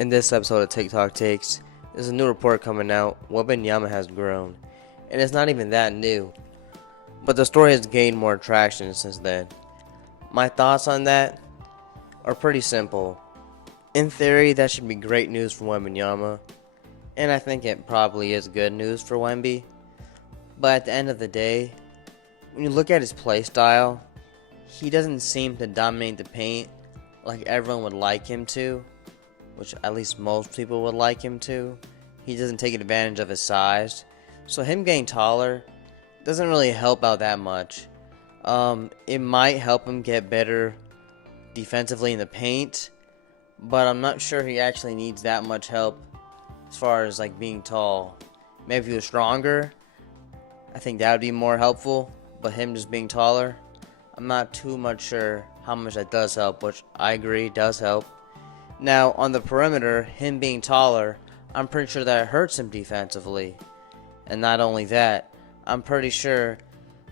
In this episode of TikTok Takes, there's a new report coming out. Wembanyama has grown, and it's not even that new, but the story has gained more traction since then. My thoughts on that are pretty simple. In theory, that should be great news for Wembanyama, and I think it probably is good news for Wemby. But at the end of the day, when you look at his play style, he doesn't seem to dominate the paint like everyone would like him to, which at least most people would like him to. He doesn't take advantage of his size, so him getting taller doesn't really help out that much. It might help him get better defensively in the paint, but I'm not sure he actually needs that much help as far as like being tall. Maybe if he was stronger, I think that would be more helpful, but him just being taller, I'm not too much sure how much that does help, which I agree does help. Now, on the perimeter, him being taller, I'm pretty sure that it hurts him defensively. And not only that, I'm pretty sure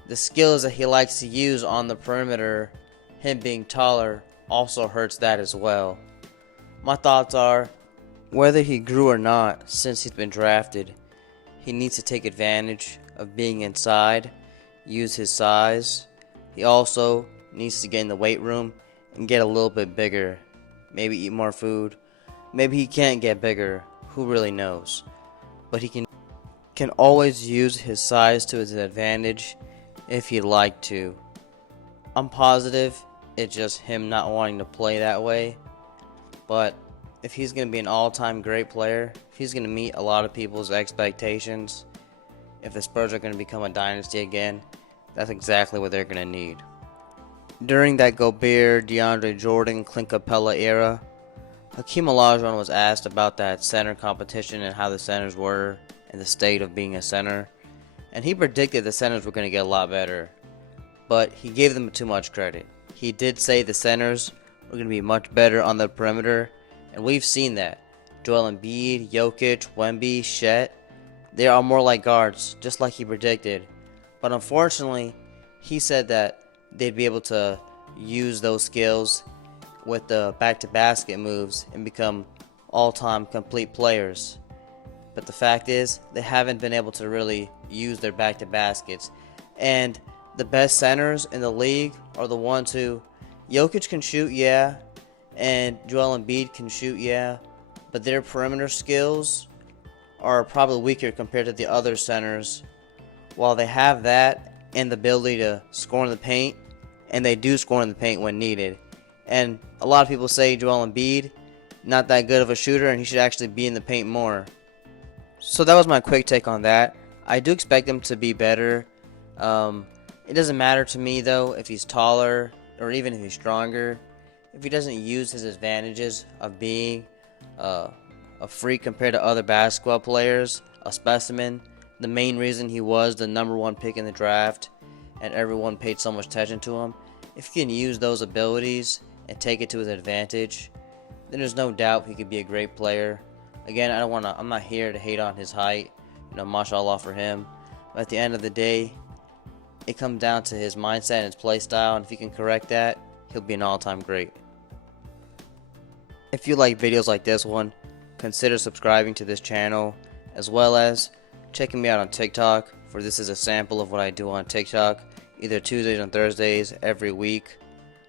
the skills that he likes to use on the perimeter, him being taller, also hurts that as well. My thoughts are, whether he grew or not since he's been drafted, he needs to take advantage of being inside, use his size. He also needs to get in the weight room and get a little bit bigger. Maybe eat more food. Maybe he can't get bigger. Who really knows? But he can always use his size to his advantage if he'd like to. I'm positive it's just him not wanting to play that way. But if he's going to be an all-time great player, if he's going to meet a lot of people's expectations, if the Spurs are going to become a dynasty again, that's exactly what they're going to need. During that Gobert, DeAndre Jordan, Clint Capella era, Hakeem Olajuwon was asked about that center competition and how the centers were and the state of being a center, and he predicted the centers were going to get a lot better, but he gave them too much credit. He did say the centers were going to be much better on the perimeter, and we've seen that. Joel Embiid, Jokic, Wemby, Shet, they are more like guards, just like he predicted. But unfortunately, he said that they'd be able to use those skills with the back-to-basket moves and become all-time complete players. But the fact is, they haven't been able to really use their back-to-baskets. And the best centers in the league are the ones who, Jokic can shoot, yeah, and Joel Embiid can shoot, yeah, but their perimeter skills are probably weaker compared to the other centers. While they have that and the ability to score in the paint, and they do score in the paint when needed. And a lot of people say Joel Embiid, not that good of a shooter, and he should actually be in the paint more. So that was my quick take on that. I do expect him to be better. It doesn't matter to me, though, if he's taller or even if he's stronger. If he doesn't use his advantages of being a freak compared to other basketball players, a specimen, the main reason he was the #1 pick in the draft and everyone paid so much attention to him, if he can use those abilities and take it to his advantage, then there's no doubt he could be a great player. Again, I'm not here to hate on his height, mashallah for him. But at the end of the day, it comes down to his mindset and his play style, and if he can correct that, he'll be an all-time great. If you like videos like this one, consider subscribing to this channel, as well as checking me out on TikTok, for this is a sample of what I do on TikTok, either Tuesdays and Thursdays every week.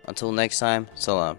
Until next time, salam.